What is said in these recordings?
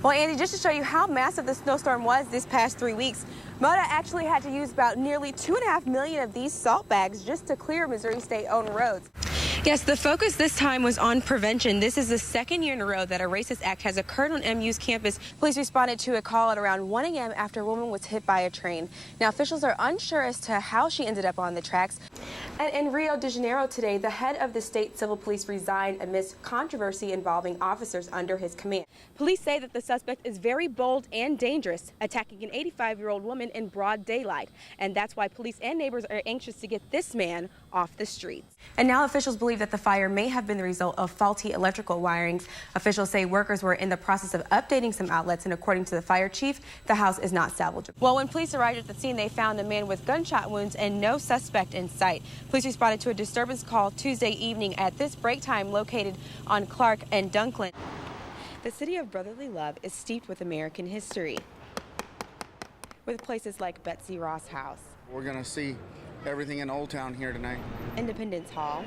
Well, Andy, just to show you how massive the snowstorm was this past 3 weeks, MoDOT actually had to use about nearly 2.5 million of these salt bags just to clear Missouri state-owned roads. Yes, the focus this time was on prevention. This is the second year in a row that a racist act has occurred on MU's campus. Police responded to a call at around 1 a.m. after a woman was hit by a train. Now, officials are unsure as to how she ended up on the tracks. And in Rio de Janeiro today, the head of the state civil police resigned amidst controversy involving officers under his command. Police say that the suspect is very bold and dangerous, attacking an 85-year-old woman in broad daylight. And that's why police and neighbors are anxious to get this man off the streets. And now officials believe that the fire may have been the result of faulty electrical wirings. Officials say workers were in the process of updating some outlets, and according to the fire chief, the house is not salvageable. Well, when police arrived at the scene, they found a man with gunshot wounds and no suspect in sight. Police responded to a disturbance call Tuesday evening at this break time located on Clark and Dunklin. The city of brotherly love is steeped with American history, with places like Betsy Ross House. We're going to see everything in Old Town here tonight. Independence Hall,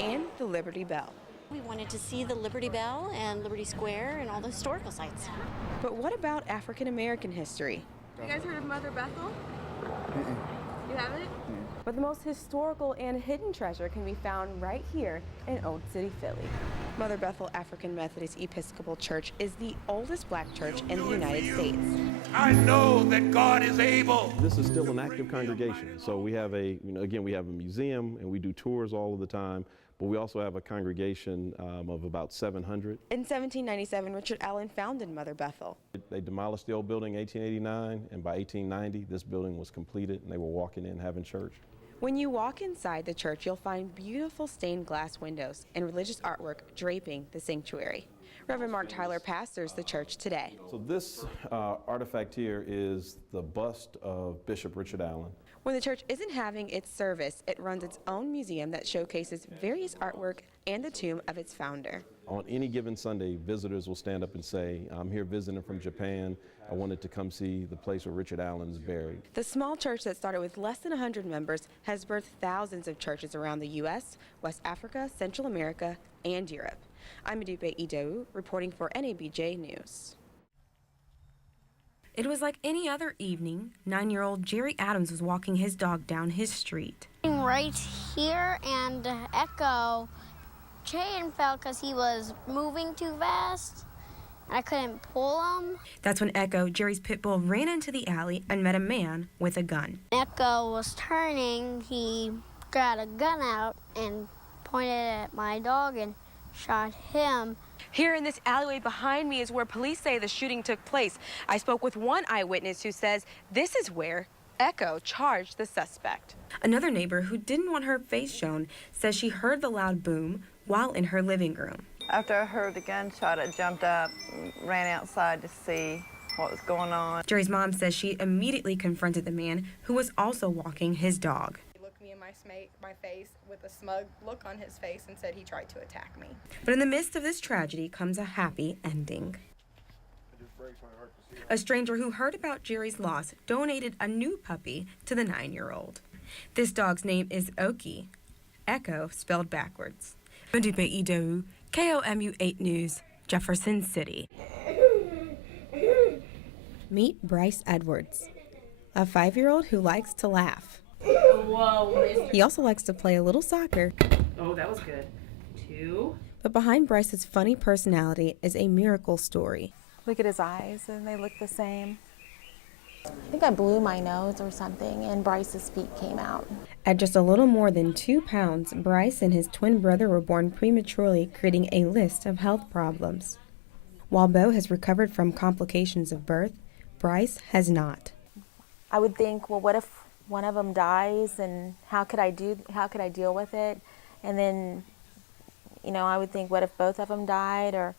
and the Liberty Bell. We wanted to see the Liberty Bell and Liberty Square and all the historical sites. But what about African American history? You guys heard of Mother Bethel? You haven't? But the most historical and hidden treasure can be found right here in Old City, Philly. Mother Bethel African Methodist Episcopal Church is the oldest black church in the United States. I know that God is able. This is still an active congregation. So we have again, we have a museum and we do tours all of the time, but we also have a congregation of about 700. In 1797, Richard Allen founded Mother Bethel. They demolished the old building in 1889, and by 1890, this building was completed and they were walking in having church. When you walk inside the church, you'll find beautiful stained glass windows and religious artwork draping the sanctuary. Reverend Mark Tyler pastors the church today. So this artifact here is the bust of Bishop Richard Allen. When the church isn't having its service, it runs its own museum that showcases various artwork and the tomb of its founder. On any given Sunday, visitors will stand up and say, I'm here visiting from Japan. I wanted to come see the place where Richard Allen is buried. The small church that started with less than 100 members has birthed thousands of churches around the U.S., West Africa, Central America, and Europe. I'm Modupe Idowu, reporting for NABJ News. It was like any other evening. 9-year-old Jerry Adams was walking his dog down his street. Right here, and Echo chain fell because he was moving too fast. I couldn't pull him. That's when Echo, Jerry's pit bull, ran into the alley and met a man with a gun. Echo was turning. He got a gun out and pointed at my dog and shot him. Here in this alleyway behind me is where police say the shooting took place. I spoke with one eyewitness who says this is where Echo charged the suspect. Another neighbor who didn't want her face shown says she heard the loud boom while in her living room. After I heard the gunshot, I jumped up, ran outside to see what was going on. Jerry's mom says she immediately confronted the man who was also walking his dog. He looked me in my face with a smug look on his face and said he tried to attack me. But in the midst of this tragedy comes a happy ending. A stranger who heard about Jerry's loss donated a new puppy to the 9-year-old. This dog's name is Oki, Echo spelled backwards. Modupe Idowu, KOMU 8 News, Jefferson City. Meet Bryce Edwards, a 5-year-old who likes to laugh. Whoa. He also likes to play a little soccer. Oh, that was good. 2. But behind Bryce's funny personality is a miracle story. Look at his eyes, and they look the same. I think I blew my nose or something, and Bryce's feet came out. At just a little more than 2 pounds, Bryce and his twin brother were born prematurely, creating a list of health problems. While Bo has recovered from complications of birth, Bryce has not. I would think, well, what if one of them dies, and how could I deal with it? And then, I would think, what if both of them died, or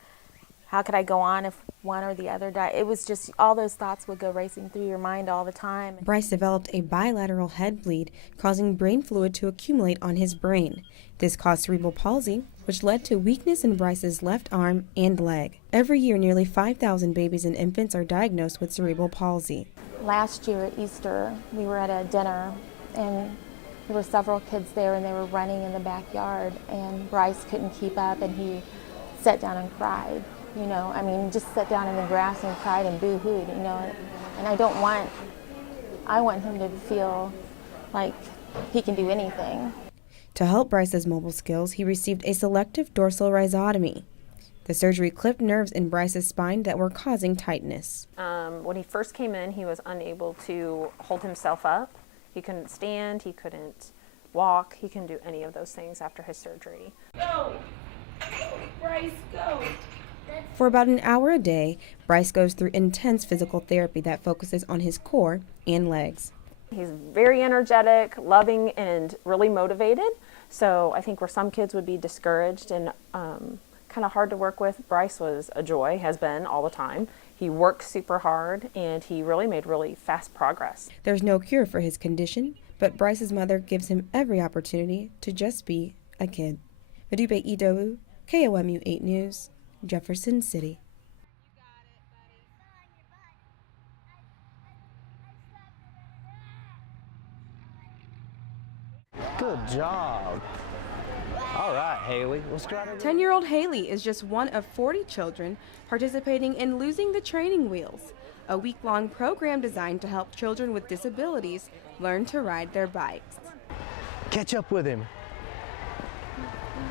how could I go on if one or the other died? It was just, all those thoughts would go racing through your mind all the time. Bryce developed a bilateral head bleed, causing brain fluid to accumulate on his brain. This caused cerebral palsy, which led to weakness in Bryce's left arm and leg. Every year, nearly 5,000 babies and infants are diagnosed with cerebral palsy. Last year at Easter, we were at a dinner, and there were several kids there, and they were running in the backyard, and Bryce couldn't keep up, and he sat down and cried. you know. I mean, just sat down in the grass and cried and boo-hooed, you know. And I want him to feel like he can do anything. To help Bryce's mobile skills, he received a selective dorsal rhizotomy. The surgery clipped nerves in Bryce's spine that were causing tightness. When he first came in, he was unable to hold himself up. He couldn't stand, he couldn't walk, he couldn't do any of those things after his surgery. Go! Bryce, go! For about an hour a day, Bryce goes through intense physical therapy that focuses on his core and legs. He's very energetic, loving, and really motivated. So I think where some kids would be discouraged and kind of hard to work with, Bryce was a joy, has been all the time. He worked super hard, and he really made really fast progress. There's no cure for his condition, but Bryce's mother gives him every opportunity to just be a kid. Modupe Idowu, KOMU 8 News, Jefferson City. Good job. All right, Haley, let's try it. 10-year-old Haley is just one of 40 children participating in Losing the Training Wheels, a week-long program designed to help children with disabilities learn to ride their bikes. Catch up with him.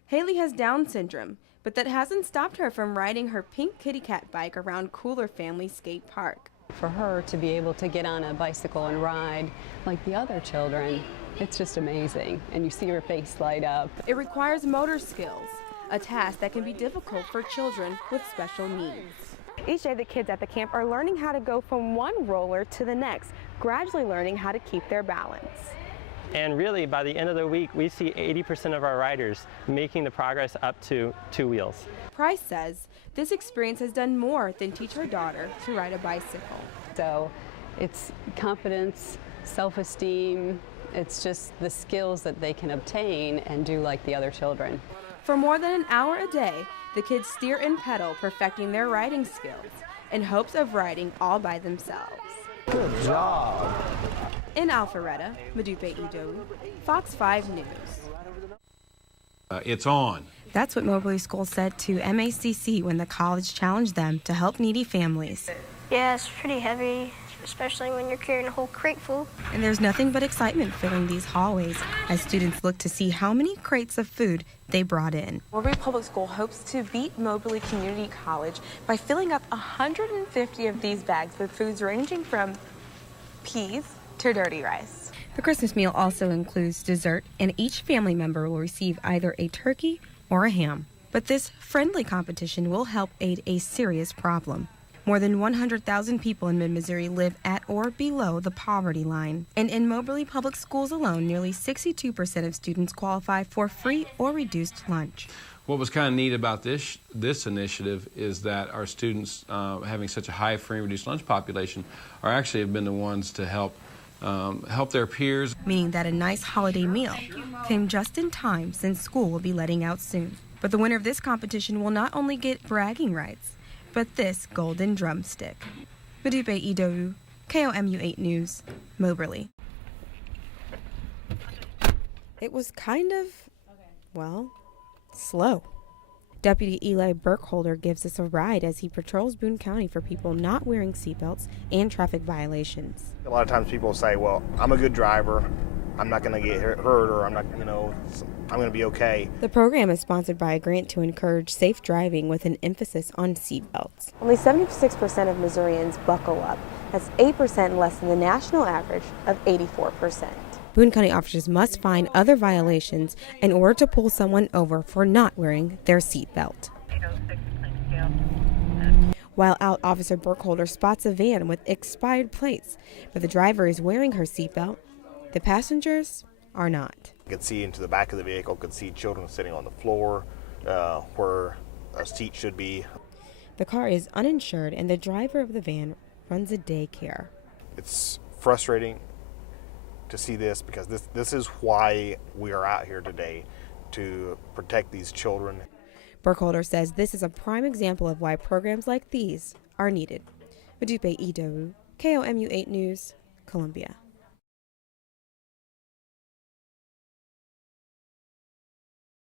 Haley has Down syndrome, but that hasn't stopped her from riding her pink kitty cat bike around Cooler Family Skate Park. For her to be able to get on a bicycle and ride like the other children, it's just amazing, and you see her face light up. It requires motor skills, a task that can be difficult for children with special needs. Each day the kids at the camp are learning how to go from one roller to the next, gradually learning how to keep their balance. And really, by the end of the week, we see 80% of our riders making the progress up to 2 wheels. Price says this experience has done more than teach her daughter to ride a bicycle. So it's confidence, self-esteem, it's just the skills that they can obtain and do like the other children. For more than an hour a day, the kids steer and pedal, perfecting their riding skills in hopes of riding all by themselves. Good job. In Alpharetta, Modupe Idowu, Fox 5 News. It's on. That's what Moberly School said to MACC when the college challenged them to help needy families. Yeah, it's pretty heavy, especially when you're carrying a whole crate full. And there's nothing but excitement filling these hallways as students look to see how many crates of food they brought in. Moberly Public School hopes to beat Moberly Community College by filling up 150 of these bags with foods ranging from peas to dirty rice. The Christmas meal also includes dessert, and each family member will receive either a turkey or a ham. But this friendly competition will help aid a serious problem. More than 100,000 people in mid-Missouri live at or below the poverty line. And in Moberly Public Schools alone, nearly 62% of students qualify for free or reduced lunch. What was kind of neat about this initiative is that our students, having such a high free and reduced lunch population, actually have been the ones to help their peers. Meaning that a nice holiday meal came just in time since school will be letting out soon. But the winner of this competition will not only get bragging rights, but this golden drumstick. Modupe Idowu, KOMU 8 News, Moberly. It was kind of, well, slow. Deputy Eli Burkholder gives us a ride as he patrols Boone County for people not wearing seatbelts and traffic violations. A lot of times people say, well, I'm a good driver, I'm not going to get hurt, or I'm not, I'm going to be okay. The program is sponsored by a grant to encourage safe driving with an emphasis on seatbelts. Only 76% of Missourians buckle up. That's 8% less than the national average of 84%. Boone County officers must find other violations in order to pull someone over for not wearing their seatbelt. While out, Officer Burkholder spots a van with expired plates, but the driver is wearing her seatbelt. The passengers are not. You could see into the back of the vehicle, could see children sitting on the floor where a seat should be. The car is uninsured and the driver of the van runs a daycare. It's frustrating to see this because this is why we are out here today, to protect these children. Burkholder says this is a prime example of why programs like these are needed. Modupe Idowu, KOMU 8 News, Columbia.